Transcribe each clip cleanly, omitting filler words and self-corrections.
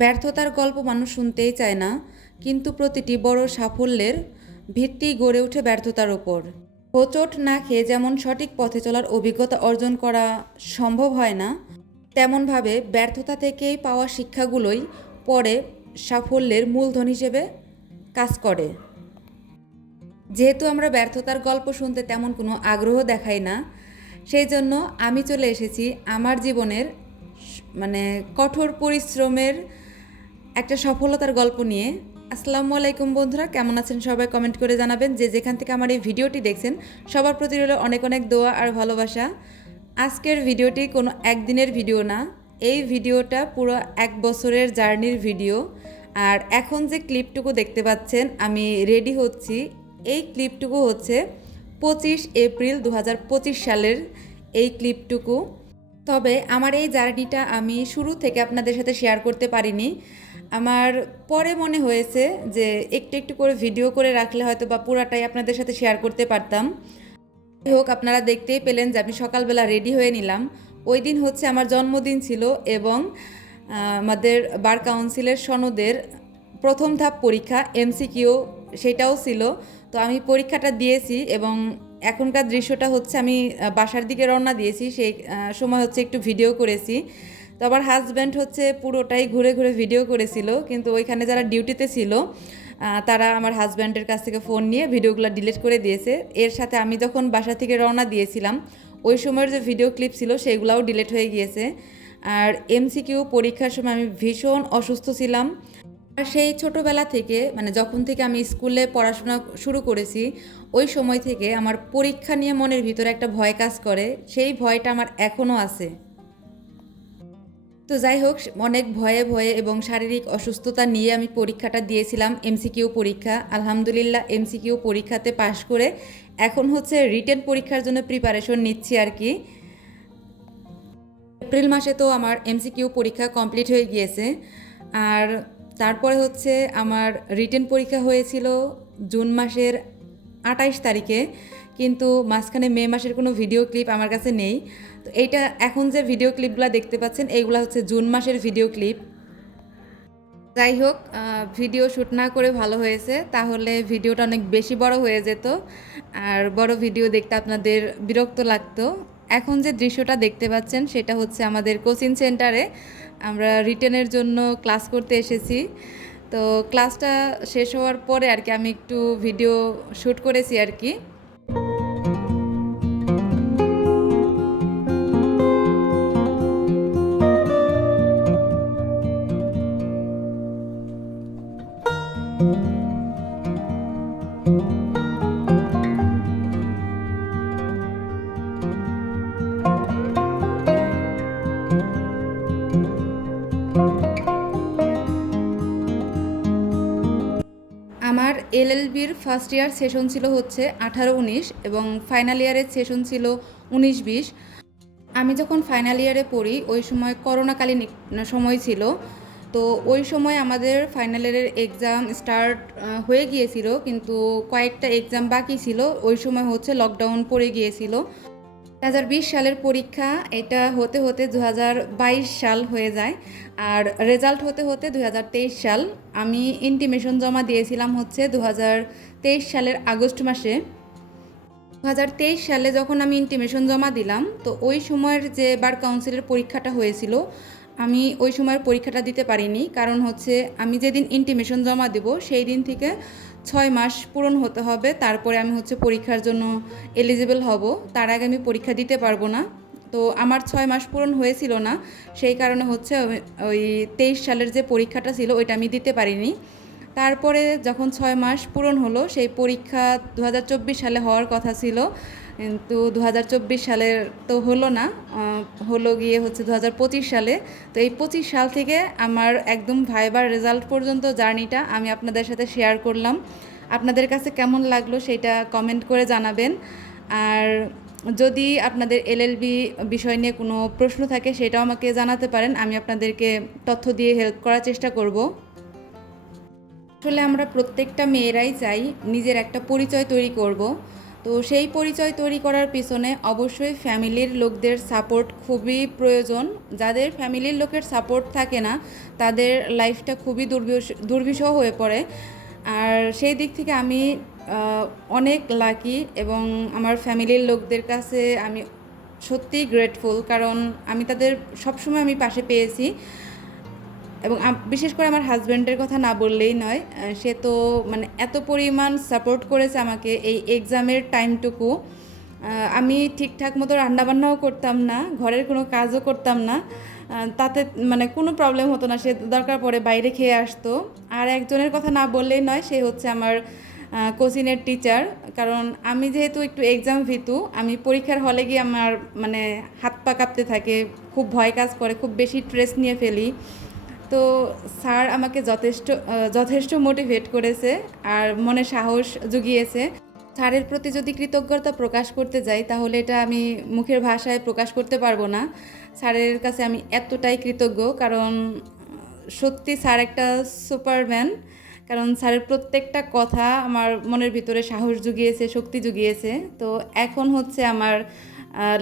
ব্যর্থতার গল্প মানুষ শুনতেই চায় না, কিন্তু প্রতিটি বড় সাফল্যের ভিত্তি গড়ে ওঠে ব্যর্থতার ওপর। হোঁচট না খেয়ে যেমন সঠিক পথে চলার অভিজ্ঞতা অর্জন করা সম্ভব হয় না, তেমনভাবে ব্যর্থতা থেকেই পাওয়া শিক্ষাগুলোই পরে সাফল্যের মূলধন হিসেবে কাজ করে। যেহেতু আমরা ব্যর্থতার গল্প শুনতে তেমন কোনো আগ্রহ দেখাই না, সেই জন্য আমি চলে এসেছি আমার জীবনের কঠোর পরিশ্রমের একটা সফলতার গল্প নিয়ে। আসসালামু আলাইকুম বন্ধুরা, কেমন আছেন সবাই? কমেন্ট করে জানাবেন। যে যেখান থেকে আমার এই ভিডিওটি দেখছেন সবার প্রতি রইল অনেক অনেক দোয়া আর ভালোবাসা। আজকের ভিডিওটি কোনো একদিনের ভিডিও না, এই ভিডিওটা পুরো 1 বছরের জার্নির ভিডিও। আর এখন যে ক্লিপটুকু দেখতে পাচ্ছেন আমি রেডি হচ্ছি, এই ক্লিপটুকু হচ্ছে 25 এপ্রিল 2025 সালের এই ক্লিপটুকু। তবে আমার এই জার্নিটা আমি শুরু থেকে আপনাদের সাথে শেয়ার করতে পারিনি। আমার পরে মনে হয়েছে যে একটু একটু করে ভিডিও করে রাখলে হয়তো বা পুরাটাই আপনাদের সাথে শেয়ার করতে পারতাম। যাই হোক, আপনারা দেখতেই পেলেন যে আমি সকালবেলা রেডি হয়ে নিলাম। ওই দিন হচ্ছে আমার জন্মদিন ছিল এবং আমাদের বার কাউন্সিলের সনদের প্রথম ধাপ পরীক্ষা এমসিকিউ সেটাও ছিল। তো আমি পরীক্ষাটা দিয়েছি এবং এখনকার দৃশ্যটা হচ্ছে আমি বাসার দিকে রওনা দিয়েছি, সেই সময় হচ্ছে একটু ভিডিও করেছি। তো আমার হাজব্যান্ড হচ্ছে পুরোটাই ঘুরে ঘুরে ভিডিও করেছিল, কিন্তু ওইখানে যারা ডিউটিতে ছিল তারা আমার হাজব্যান্ডের কাছ থেকে ফোন নিয়ে ভিডিওগুলো ডিলিট করে দিয়েছে। এর সাথে আমি যখন বাসা থেকে রওনা দিয়েছিলাম ওই সময়ের যে ভিডিও ক্লিপ ছিল সেগুলোও ডিলিট হয়ে গিয়েছে। আর এমসিকিউ পরীক্ষার সময় আমি ভীষণ অসুস্থ ছিলাম। আর সেই ছোটোবেলা থেকে যখন থেকে আমি স্কুলে পড়াশোনা শুরু করেছি ওই সময় থেকে আমার পরীক্ষা নিয়ে মনের ভিতরে একটা ভয় কাজ করে, সেই ভয়টা আমার এখনও আছে। তো যাই হোক, অনেক ভয়ে ভয়ে এবং শারীরিক অসুস্থতা নিয়ে আমি পরীক্ষাটা দিয়েছিলাম, এমসিকিউ পরীক্ষা। আলহামদুলিল্লাহ এমসিকিউ পরীক্ষাতে পাশ করে এখন হচ্ছে রিটেন পরীক্ষার জন্য প্রিপারেশন নিচ্ছি আর কি। এপ্রিল মাসে তো আমার এমসিকিউ পরীক্ষা কমপ্লিট হয়ে গিয়েছে। আর তারপরে হচ্ছে আমার রিটেন পরীক্ষা হয়েছিল জুন মাসের 28 তারিখে, কিন্তু মাঝখানে মে মাসের কোনো ভিডিও ক্লিপ আমার কাছে নেই। তো এইটা এখন যে ভিডিও ক্লিপগুলো দেখতে পাচ্ছেন এইগুলো হচ্ছে জুন মাসের ভিডিও ক্লিপ। যাই হোক, ভিডিও শ্যুট না করে ভালো হয়েছে, তাহলে ভিডিওটা অনেক বেশি বড় হয়ে যেত আর বড় ভিডিও দেখতে আপনাদের বিরক্ত লাগতো। এখন যে দৃশ্যটা দেখতে পাচ্ছেন সেটা হচ্ছে আমাদের কোচিং সেন্টারে আমরা রিটেনের জন্য ক্লাস করতে এসেছি। তো ক্লাসটা শেষ হওয়ার পরে আর কি আমি একটু ভিডিও শ্যুট করেছি আর কি। আমার এলএলবির ফার্স্ট ইয়ার সেশন ছিল হচ্ছে 18-19 এবং ফাইনাল ইয়ারের সেশন ছিল 19-20। আমি যখন ফাইনাল ইয়ারে পড়ি ওই সময় করোনাকালীন সময় ছিল। তো ওই সময় আমাদের ফাইনাল ইয়ারের এক্সাম স্টার্ট হয়ে গিয়েছিল, কিন্তু কয়েকটা এক্সাম বাকি ছিল। ওই সময় হচ্ছে লকডাউন পড়ে গিয়েছিল। 2020 সালের পরীক্ষা এটা হতে হতে 2022 সাল হয়ে যায় আর রেজাল্ট হতে হতে 2023 সাল। আমি ইন্টিমেশন জমা দিয়েছিলাম হচ্ছে 2023 সালের আগস্ট মাসে। 2023 সালে যখন আমি ইন্টিমেশন জমা দিলাম, তো ওই সময়ের যে বার কাউন্সিলের পরীক্ষাটা হয়েছিল আমি ওই সময়ের পরীক্ষাটা দিতে পারিনি, কারণ হচ্ছে আমি যেদিন ইন্টিমেশন জমা দেব সেই দিন থেকে 6 মাস পূরণ হতে হবে, তারপরে আমি হচ্ছে পরীক্ষার জন্য এলিজিবল হব। তার আগে আমি পরীক্ষা দিতে পারবো না। তো আমার 6 মাস পূরণ হয়েছিল না, সেই কারণে হচ্ছে ওই 23 সালের যে পরীক্ষাটা ছিল ওইটা আমি দিতে পারিনি। তারপরে যখন 6 মাস পূরণ হলো, সেই পরীক্ষা 2024 সালে হওয়ার কথা ছিল, কিন্তু 2024 সালের তো হলো না, হলো গিয়ে হচ্ছে 2025 সালে। তো এই 25 সাল থেকে আমার একদম ভাইবার রেজাল্ট পর্যন্ত জার্নিটা আমি আপনাদের সাথে শেয়ার করলাম। আপনাদের কাছে কেমন লাগলো সেটা কমেন্ট করে জানাবেন। আর যদি আপনাদের এলএলবি বিষয় নিয়ে কোনো প্রশ্ন থাকে সেটাও আমাকে জানাতে পারেন, আমি আপনাদেরকে তথ্য দিয়ে হেল্প করার চেষ্টা করব। আসলে আমরা প্রত্যেকটা মেয়েরাই চাই নিজের একটা পরিচয় তৈরি করব। তো সেই পরিচয় তৈরি করার পিছনে অবশ্যই ফ্যামিলির লোকদের সাপোর্ট খুবই প্রয়োজন। যাদের ফ্যামিলির লোকের সাপোর্ট থাকে না তাদের লাইফটা খুবই দুর্বিষহ হয়ে পড়ে। আর সেই দিক থেকে আমি অনেক লাকি এবং আমার ফ্যামিলির লোকদের কাছে আমি সত্যিই গ্রেটফুল, কারণ আমি তাদের সবসময় আমি পাশে পেয়েছি। এবং বিশেষ করে আমার হাজব্যান্ডের কথা না বললেই নয়, সে তো মানে এত পরিমাণ সাপোর্ট করেছে আমাকে এই এক্সামের টাইমটুকু। আমি ঠিকঠাক মতো রান্নাবান্নাও করতাম না, ঘরের কোনো কাজও করতাম না, তাতে মানে কোনো প্রবলেম হতো না, সে দরকার পড়ে বাইরে খেয়ে আসতো। আর একজনের কথা না বললেই নয়, সে হচ্ছে আমার কোচিংয়ের টিচার। কারণ আমি যেহেতু একটু এক্সাম ভীতু, আমি পরীক্ষার হলে গিয়ে আমার মানে হাত পা কাঁপতে থাকে, খুব ভয় কাজ করে, খুব বেশি স্ট্রেস নিয়ে ফেলি। তো স্যার আমাকে যথেষ্ট মোটিভেট করেছে আর মনে সাহস জুগিয়েছে। স্যারের প্রতি যদি কৃতজ্ঞতা প্রকাশ করতে যাই তাহলে এটা আমি মুখের ভাষায় প্রকাশ করতে পারবো না। স্যারের কাছে আমি এতটাই কৃতজ্ঞ, কারণ সত্যি স্যার একটা সুপারম্যান। কারণ স্যারের প্রত্যেকটা কথা আমার মনের ভিতরে সাহস জুগিয়েছে, শক্তি জুগিয়েছে। তো এখন হচ্ছে আমার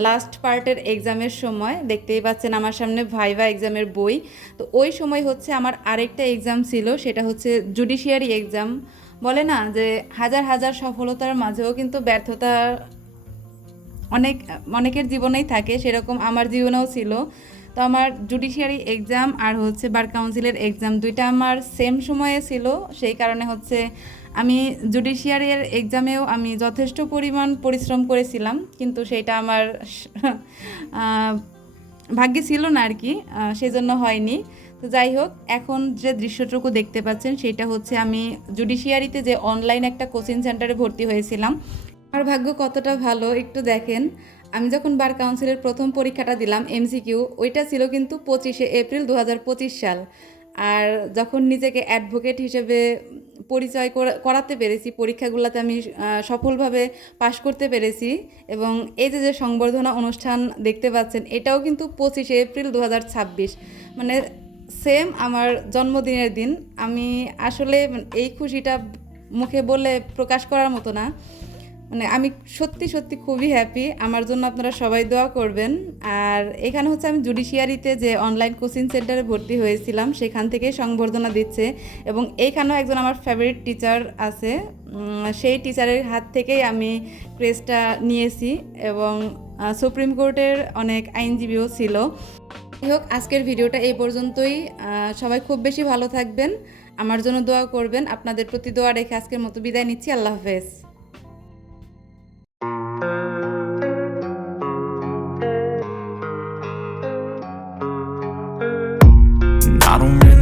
লাস্ট পার্টের এক্সামের সময়, দেখতেই পাচ্ছেন আমার সামনে ভাইভা এক্সামের বই। তো ওই সময় হচ্ছে আমার আরেকটা এক্সাম ছিল, সেটা হচ্ছে জুডিশিয়ারি এক্সাম। বলে না যে হাজার হাজার সফলতার মাঝেও কিন্তু ব্যর্থতা অনেকের জীবনেই থাকে, সেরকম আমার জীবনেও ছিল। তো আমার জুডিশিয়ারি এক্সাম আর হচ্ছে বার কাউন্সিলের এক্সাম দুইটা আমার সেম সময়ে ছিল। সেই কারণে হচ্ছে আমি জুডিশিয়ারির এক্সামেও আমি যথেষ্ট পরিমাণ পরিশ্রম করেছিলাম, কিন্তু সেটা আমার ভাগ্যে ছিল না আর কি, সেই জন্য হয়নি। তো যাই হোক, এখন যে দৃশ্যটুকু দেখতে পাচ্ছেন সেটা হচ্ছে আমি জুডিশিয়ারিতে যে অনলাইন একটা কোচিং সেন্টারে ভর্তি হয়েছিলাম। আমার ভাগ্য কতটা ভালো একটু দেখেন। আমি যখন বার কাউন্সিলের প্রথম পরীক্ষাটা দিলাম এমসিকিউ, ওইটা ছিল কিন্তু 25শে এপ্রিল 2025 সাল। আর যখন নিজেকে অ্যাডভোকেট হিসেবে পরিচয় করাতে পেরেছি, পরীক্ষাগুলোতে আমি সফলভাবে পাশ করতে পেরেছি। এবং এই যে সংবর্ধনা অনুষ্ঠান দেখতে পাচ্ছেন, এটাও কিন্তু 25শে এপ্রিল 2026, মানে সেম আমার জন্মদিনের দিন। আমি আসলে এই খুশিটা মুখে বলে প্রকাশ করার মতো না। মানে আমি সত্যি সত্যি খুবই হ্যাপি। আমার জন্য আপনারা সবাই দোয়া করবেন। আর এখানে হচ্ছে আমি জুডিশিয়ারিতে যে অনলাইন কোচিং সেন্টারে ভর্তি হয়েছিলাম সেখান থেকেই সংবর্ধনা দিচ্ছে। এবং এইখানেও একজন আমার ফেভারিট টিচার আছে, সেই টিচারের হাত থেকেই আমি ক্রেজটা নিয়েছি। এবং সুপ্রিম কোর্টের অনেক আইনজীবীও ছিল। যাই হোক, আজকের ভিডিওটা এই পর্যন্তই। সবাই খুব বেশি ভালো থাকবেন, আমার জন্য দোয়া করবেন। আপনাদের প্রতি দোয়া রেখে আজকের মতো বিদায় নিচ্ছি। আল্লাহ হাফেজ। I don't really